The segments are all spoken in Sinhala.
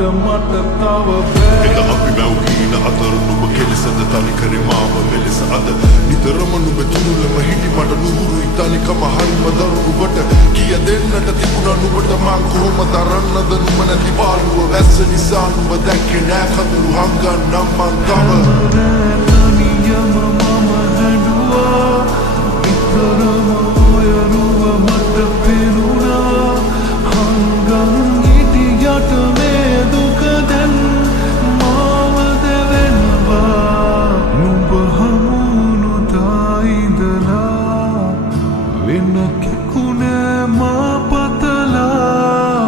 මට තව බෑ එක අපි මැව්හීන අතර නුඹ කෙලෙසද තනි කරේ මාව මෙලෙස අද නිතරම නුඹ තුනුලම හිටි මට නුහුරුයි තනිකම හරිම දරුණුවට කිය දෙන්නට තිබුණා නුඹට මං කොහොම දරන්නද නුඹ නැති පාළුව වැස්ස නිසා නුඹ දැක්කේ නෑ කඳුළු හංගන්නම් මං තව තනියම මම හැඬුවා විතරම ඔය රුව මට පෙනුණා හංගන් ඉදියට මේ දුක දැන් මාව දෙවෙනවා නුඹ හමුණු තායිදලා වෙන කෙකුනේ මා පතලා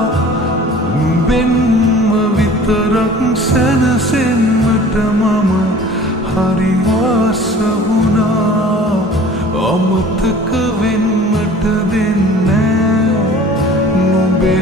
නුඹෙන්ම විතරක් සැනසෙන්නට මම හරි ආස වුණා අමතක වෙන්නට දෙන්නේ නුඹේ